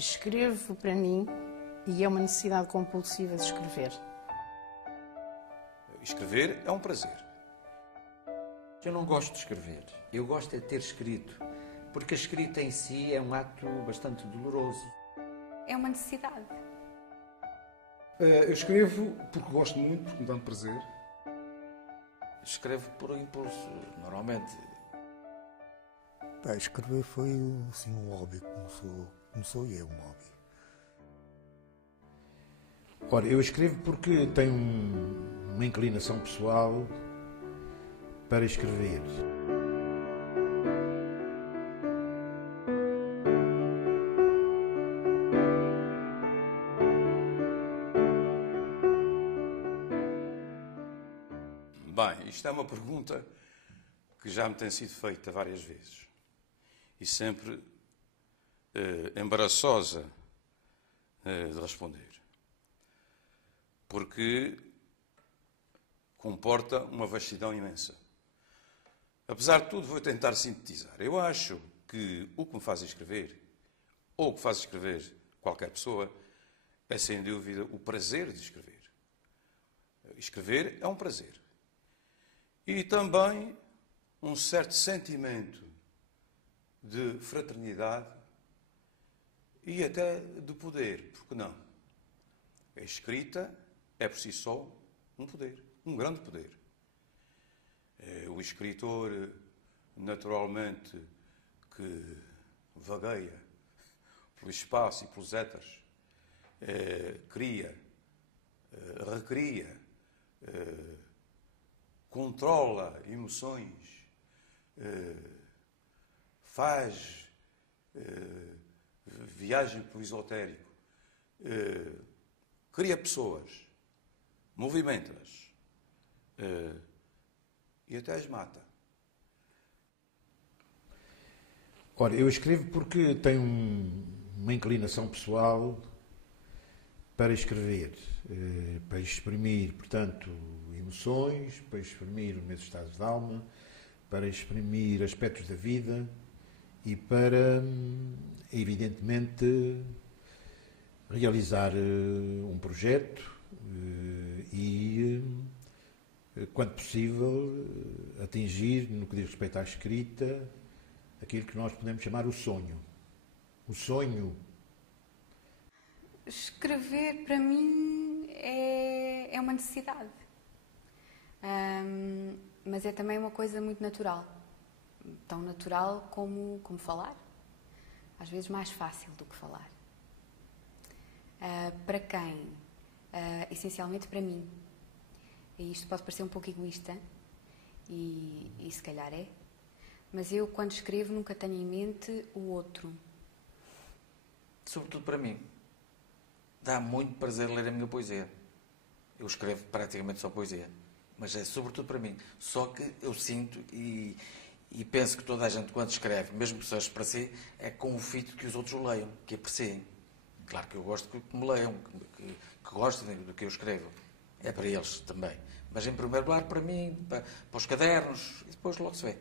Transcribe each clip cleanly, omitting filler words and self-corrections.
Escrevo para mim e é uma necessidade compulsiva de escrever. Escrever é um prazer. Eu não gosto de escrever. Eu gosto de ter escrito, porque a escrita em si é um ato bastante doloroso. É uma necessidade. Eu escrevo porque gosto muito, porque me dá prazer. Escrevo por impulso, normalmente. Escrever foi assim, um hobby, começou e é um hobby. Ora, eu escrevo porque tenho uma inclinação pessoal para escrever. Bem, isto é uma pergunta que já me tem sido feita várias vezes e sempre embaraçosa de responder, porque comporta uma vastidão imensa. Apesar de tudo, vou tentar sintetizar. Eu acho que o que me faz escrever, ou o que faz escrever qualquer pessoa, é sem dúvida o prazer de escrever. Escrever é um prazer. E também um certo sentimento de fraternidade e até de poder, porque não? A escrita é por si só um poder, um grande poder. O escritor, naturalmente, que vagueia pelo espaço e pelos éteres, cria, recria, controla emoções, faz viagem pelo esotérico, cria pessoas, movimenta-as e até as mata. Ora, eu escrevo porque tenho uma inclinação pessoal para escrever, para exprimir, portanto, emoções, para exprimir os meus estados de alma, para exprimir aspectos da vida e para, evidentemente, realizar um projeto e, quando possível, atingir, no que diz respeito à escrita, aquilo que nós podemos chamar o sonho. O sonho. Escrever, para mim, é uma necessidade. Mas é também uma coisa muito natural. Tão natural como falar. Às vezes mais fácil do que falar. Para quem? Essencialmente para mim. E isto pode parecer um pouco egoísta, e se calhar é, mas eu, quando escrevo, nunca tenho em mente o outro. Sobretudo para mim. Dá muito prazer ler a minha poesia. Eu escrevo praticamente só poesia, mas é sobretudo para mim. Só que eu sinto e penso que toda a gente, quando escreve, mesmo pessoas para si, é com o fito que os outros o leiam, que apreciem. Claro que eu gosto que me leiam, que gostem do que eu escrevo. É para eles também. Mas, em primeiro lugar, para mim, para os cadernos, e depois logo se vê.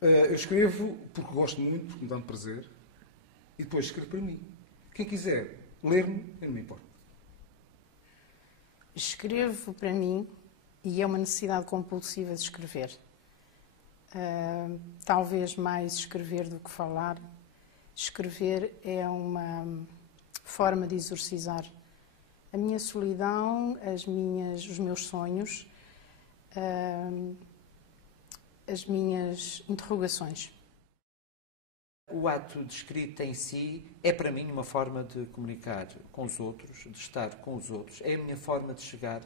Eu escrevo porque gosto muito, porque me dá prazer, e depois escrevo para mim. Quem quiser ler-me, eu não me importo. Escrevo para mim e é uma necessidade compulsiva de escrever. Talvez mais escrever do que falar. Escrever é uma forma de exorcizar a minha solidão, os meus sonhos, as minhas interrogações. O ato de escrita em si é para mim uma forma de comunicar com os outros, de estar com os outros. É a minha forma de chegar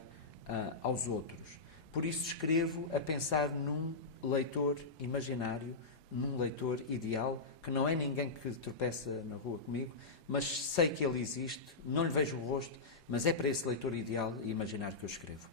aos outros. Por isso escrevo a pensar num leitor imaginário, num leitor ideal, que não é ninguém que tropeça na rua comigo, mas sei que ele existe, não lhe vejo o rosto, mas é para esse leitor ideal e imaginário que eu escrevo.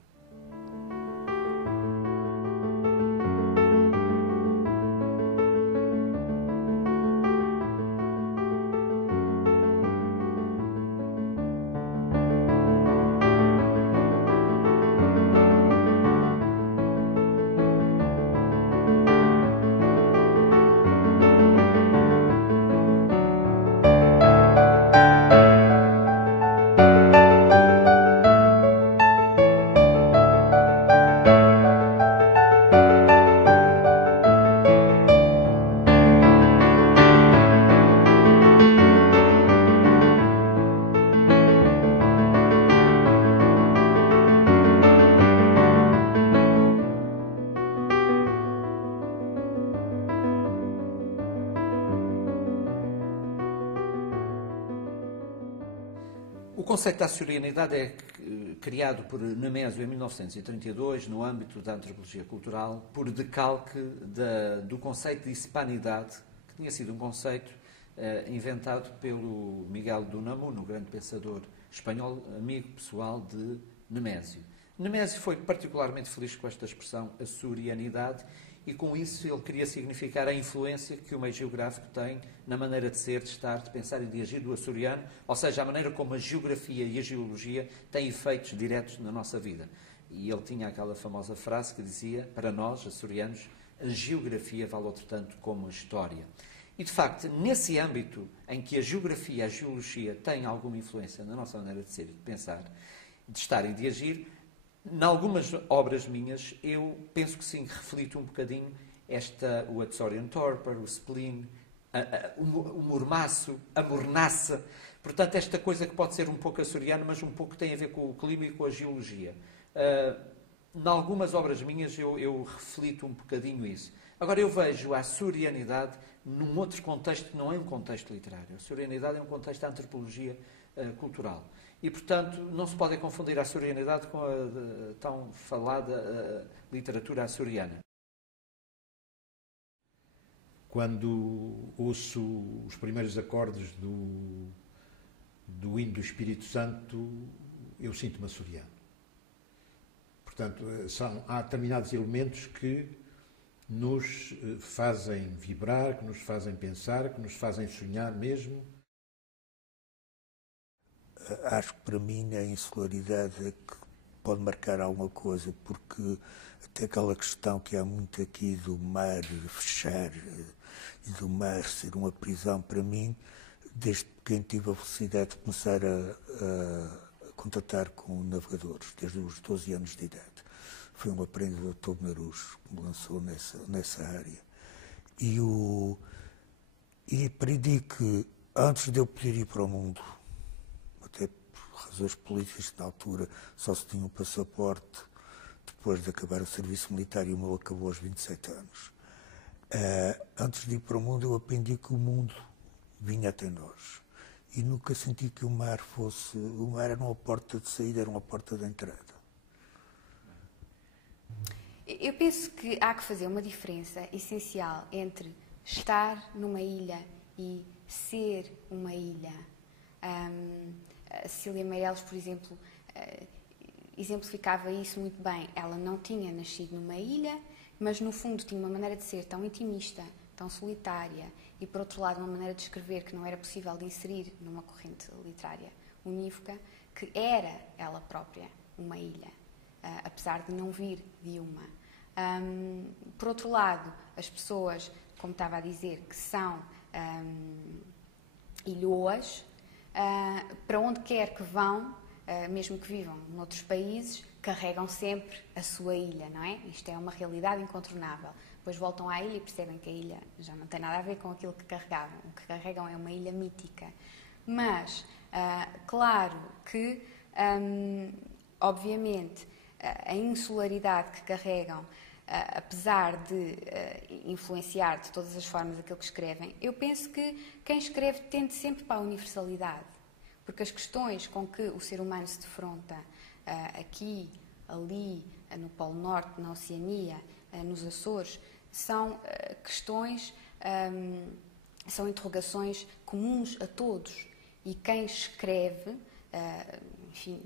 conceito da açorianidade é criado por Nemésio em 1932, no âmbito da antropologia cultural, por decalque do conceito de hispanidade, que tinha sido um conceito inventado pelo Miguel de Unamuno, o grande pensador espanhol, amigo pessoal de Nemésio. Nemésio foi particularmente feliz com esta expressão açorianidade e com isso ele queria significar a influência que o meio geográfico tem na maneira de ser, de estar, de pensar e de agir do açoriano, ou seja, a maneira como a geografia e a geologia têm efeitos diretos na nossa vida. E ele tinha aquela famosa frase que dizia, para nós, açorianos, a geografia vale outro tanto como a história. E, de facto, nesse âmbito em que a geografia e a geologia têm alguma influência na nossa maneira de ser, de pensar, de estar e de agir, em algumas obras minhas, eu penso que sim, reflito um bocadinho o Açorian Torpor, o spleen, o mormaço, a mornaça. Portanto, esta coisa que pode ser um pouco açoriana, mas um pouco tem a ver com o clima e com a geologia. Em algumas obras minhas eu reflito um bocadinho isso. Agora, eu vejo a açorianidade num outro contexto que não é um contexto literário. A açorianidade é um contexto da antropologia cultural. E, portanto, não se pode confundir a açorianidade com a tão falada literatura açoriana. Quando ouço os primeiros acordes do hino do Espírito Santo, eu sinto-me açoriano. Portanto, há determinados elementos que nos fazem vibrar, que nos fazem pensar, que nos fazem sonhar mesmo. Acho que para mim a insularidade é que pode marcar alguma coisa, porque até aquela questão que há muito aqui do mar fechar e do mar ser uma prisão, para mim, desde pequeno tive a felicidade de começar a contatar com navegadores, desde os 12 anos de idade. Foi um aprendizado do Dr. Narujo que me lançou nessa área. E aprendi que antes de eu poder ir para o mundo, até por razões políticas, na altura só se tinha um passaporte depois de acabar o serviço militar, e o meu acabou aos 27 anos. Antes de ir para o mundo, eu aprendi que o mundo vinha até nós. E nunca senti que o mar era uma porta de saída, era uma porta de entrada. Eu penso que há que fazer uma diferença essencial entre estar numa ilha e ser uma ilha. A Cecília Meirelles, por exemplo, exemplificava isso muito bem. Ela não tinha nascido numa ilha, mas no fundo tinha uma maneira de ser tão intimista, tão solitária e, por outro lado, uma maneira de escrever que não era possível de inserir numa corrente literária unívoca, que era ela própria uma ilha, apesar de não vir de uma. Por outro lado, as pessoas, como estava a dizer, que são ilhoas, para onde quer que vão, mesmo que vivam noutros países, carregam sempre a sua ilha, não é? Isto é uma realidade incontornável. Depois voltam à ilha e percebem que a ilha já não tem nada a ver com aquilo que carregavam. O que carregam é uma ilha mítica. Mas, claro que, obviamente, a insularidade que carregam, apesar de influenciar de todas as formas aquilo que escrevem, eu penso que quem escreve tende sempre para a universalidade. Porque as questões com que o ser humano se defronta aqui, ali, no Polo Norte, na Oceania, nos Açores, são questões, são interrogações comuns a todos. E quem escreve, enfim,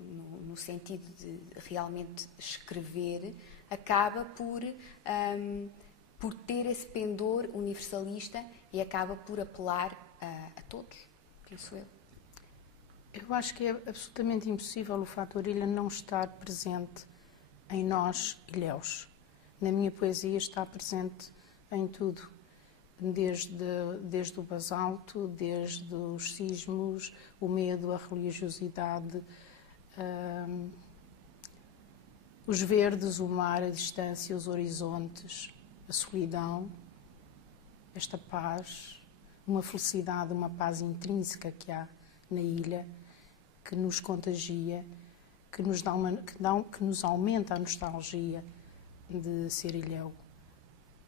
no sentido de realmente escrever, acaba por ter esse pendor universalista e acaba por apelar a todos, penso eu. Eu acho que é absolutamente impossível o fator ilha não estar presente em nós, ilhéus. Na minha poesia está presente em tudo, desde o basalto, desde os sismos, o medo, a religiosidade, os verdes, o mar, a distância, os horizontes, a solidão, esta paz, uma felicidade, uma paz intrínseca que há na ilha, que nos contagia, que nos aumenta a nostalgia de ser ilhéu.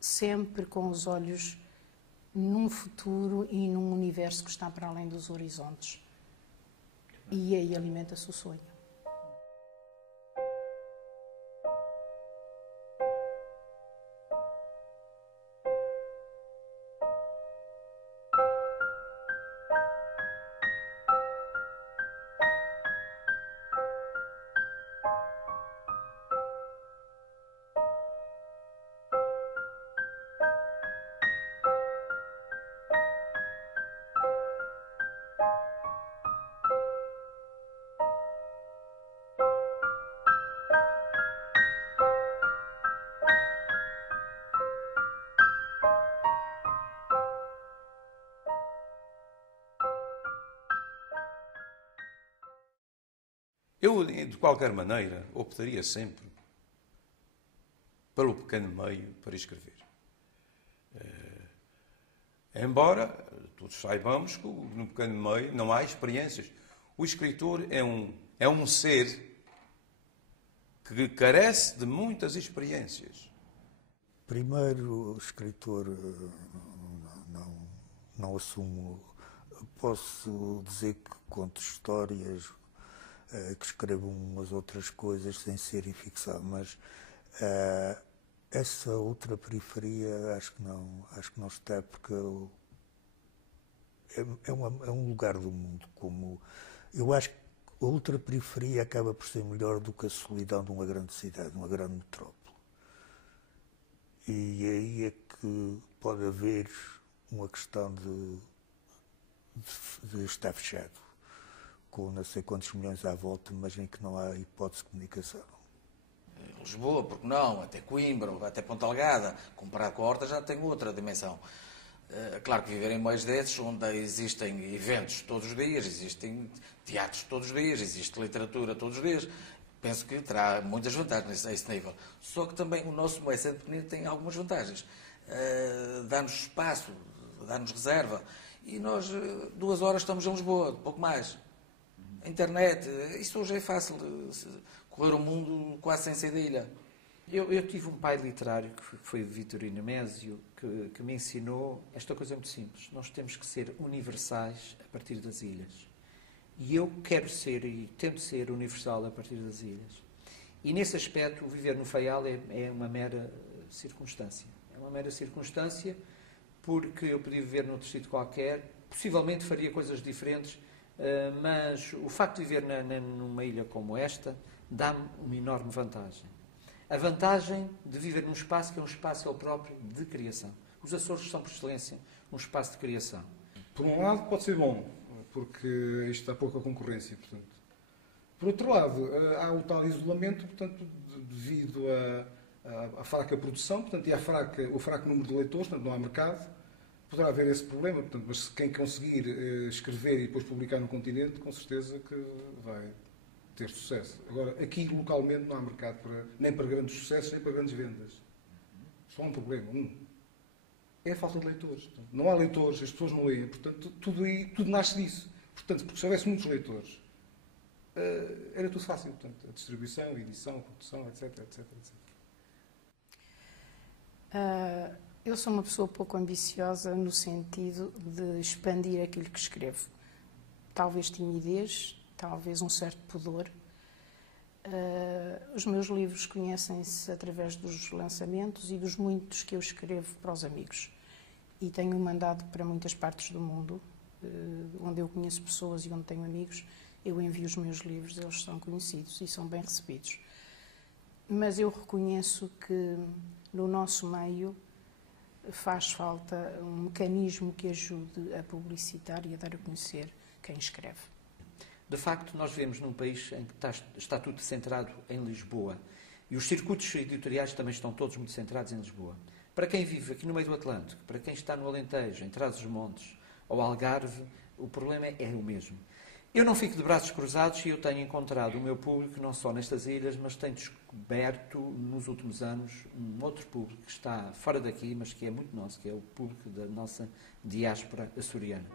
Sempre com os olhos num futuro e num universo que está para além dos horizontes. E aí alimenta-se o sonho. Eu, de qualquer maneira, optaria sempre pelo pequeno meio para escrever. Embora todos saibamos que no pequeno meio não há experiências. O escritor é um ser que carece de muitas experiências. Primeiro, o escritor não assumo. Posso dizer que conto histórias, que escrevo umas outras coisas sem serem ficção, mas essa outra periferia acho que não está, porque é um lugar do mundo como eu acho que a outra periferia acaba por ser melhor do que a solidão de uma grande cidade, de uma grande metrópole. E aí é que pode haver uma questão de estar fechado, com não sei quantos milhões à volta, mas em que não há hipótese de comunicação. Lisboa, porque não? Até Coimbra, até Ponta Delgada. Comparado com a Horta já tem outra dimensão. Claro que viver em meios desses, onde existem eventos todos os dias, existem teatros todos os dias, existe literatura todos os dias, penso que terá muitas vantagens a esse nível. Só que também o nosso meio sendo pequenino tem algumas vantagens. Dá-nos espaço, dá-nos reserva. E nós, 2 horas, estamos em Lisboa, pouco mais. A internet, isso hoje é fácil correr o mundo quase sem cedilha. Eu tive um pai literário, que foi Vitorino Mésio, que me ensinou esta coisa muito simples. Nós temos que ser universais a partir das ilhas. E eu quero ser e tento ser universal a partir das ilhas. E nesse aspecto, o viver no Faial é uma mera circunstância. É uma mera circunstância porque eu podia viver num distrito qualquer, possivelmente faria coisas diferentes, mas o facto de viver numa ilha como esta dá-me uma enorme vantagem. A vantagem de viver num espaço que é um espaço ele próprio de criação. Os Açores são, por excelência, um espaço de criação. Por um lado, pode ser bom, porque isto há pouca concorrência, portanto. Por outro lado, há o tal isolamento, portanto, devido à fraca produção, portanto, e o fraco número de leitores, portanto, não há mercado. Poderá haver esse problema, portanto, mas quem conseguir escrever e depois publicar no continente, com certeza que vai ter sucesso. Agora, aqui localmente não há mercado nem para grandes sucessos, nem para grandes vendas. Só há um problema, é a falta de leitores. Portanto, não há leitores, as pessoas não leem, portanto, tudo nasce disso. Portanto, porque se houvesse muitos leitores, era tudo fácil, portanto, a distribuição, a edição, a produção, etc, etc, etc. Eu sou uma pessoa pouco ambiciosa no sentido de expandir aquilo que escrevo. Talvez timidez, talvez um certo pudor. Os meus livros conhecem-se através dos lançamentos e dos muitos que eu escrevo para os amigos. E tenho mandado para muitas partes do mundo, onde eu conheço pessoas e onde tenho amigos. Eu envio os meus livros, eles são conhecidos e são bem recebidos. Mas eu reconheço que no nosso meio faz falta um mecanismo que ajude a publicitar e a dar a conhecer quem escreve. De facto, nós vivemos num país em que está tudo centrado em Lisboa. E os circuitos editoriais também estão todos muito centrados em Lisboa. Para quem vive aqui no meio do Atlântico, para quem está no Alentejo, em Trás-os-Montes ou Algarve, o problema é o mesmo. Eu não fico de braços cruzados e eu tenho encontrado o meu público não só nestas ilhas, mas tenho descoberto nos últimos anos um outro público que está fora daqui, mas que é muito nosso, que é o público da nossa diáspora açoriana.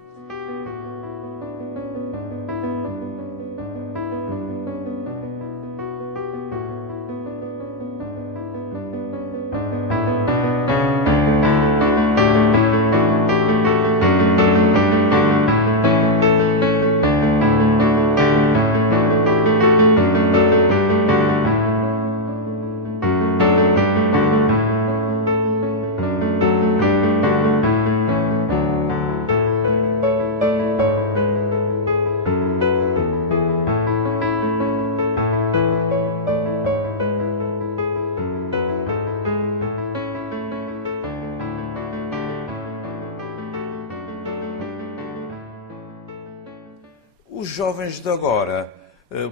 Os jovens de agora,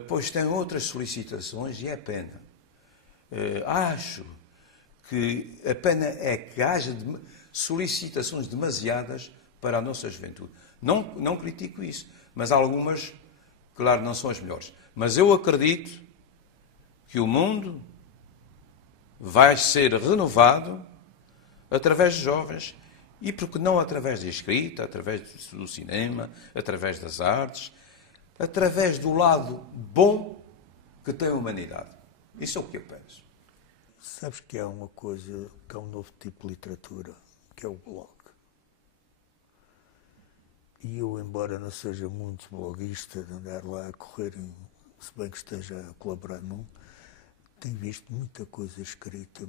pois têm outras solicitações e é pena. Acho que a pena é que haja solicitações demasiadas para a nossa juventude. Não critico isso, mas algumas, claro, não são as melhores. Mas eu acredito que o mundo vai ser renovado através de jovens e, porque não, através da escrita, através do cinema, através das artes, através do lado bom que tem a humanidade. Isso é o que eu penso. Sabes que há uma coisa, que é um novo tipo de literatura, que é o blog. E eu, embora não seja muito bloguista de andar lá a correr, se bem que esteja a colaborar num, tenho visto muita coisa escrita,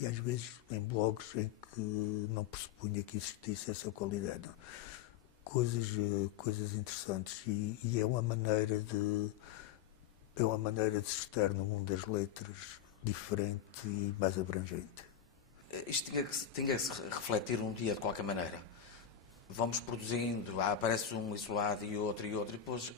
e às vezes em blogs em que não pressupunha que existisse essa qualidade. Coisas interessantes, e é uma maneira de se estar no mundo das letras diferente e mais abrangente. Isto tinha que se refletir um dia de qualquer maneira. Vamos produzindo, aparece um isolado e outro, e depois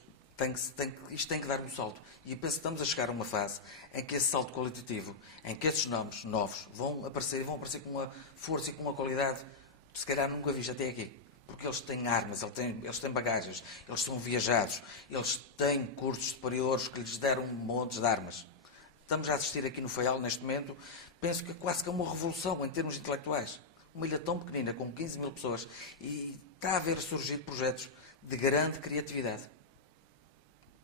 isto tem que dar um salto. E penso que estamos a chegar a uma fase em que esse salto qualitativo, em que esses nomes novos vão aparecer com uma força e com uma qualidade que se calhar nunca viste até aqui. Porque eles têm armas, eles têm bagagens, eles são viajados, eles têm cursos superiores que lhes deram montes de armas. Estamos a assistir aqui no Faial, neste momento, penso que quase que é uma revolução em termos intelectuais. Uma ilha tão pequenina, com 15 mil pessoas, e está a haver surgir projetos de grande criatividade.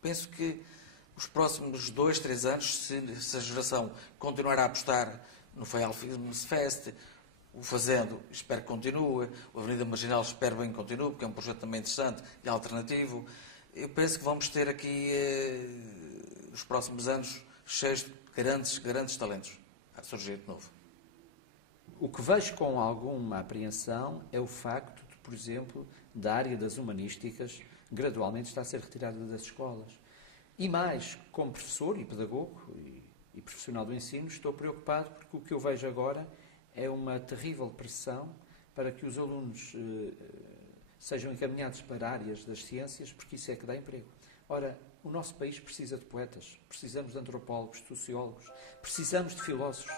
Penso que os próximos 2, 3 anos, se a geração continuar a apostar no Faial Films Fest, o Fazendo, espero que continue, o Avenida Marginal, espero bem que continue, porque é um projeto também interessante e alternativo. Eu penso que vamos ter aqui, nos próximos anos, cheios de grandes talentos a surgir de novo. O que vejo com alguma apreensão é o facto de, por exemplo, da área das humanísticas gradualmente está a ser retirada das escolas. E mais, como professor e pedagogo e profissional do ensino, estou preocupado porque o que eu vejo agora é uma terrível pressão para que os alunos sejam encaminhados para áreas das ciências, porque isso é que dá emprego. Ora, o nosso país precisa de poetas, precisamos de antropólogos, de sociólogos, precisamos de filósofos.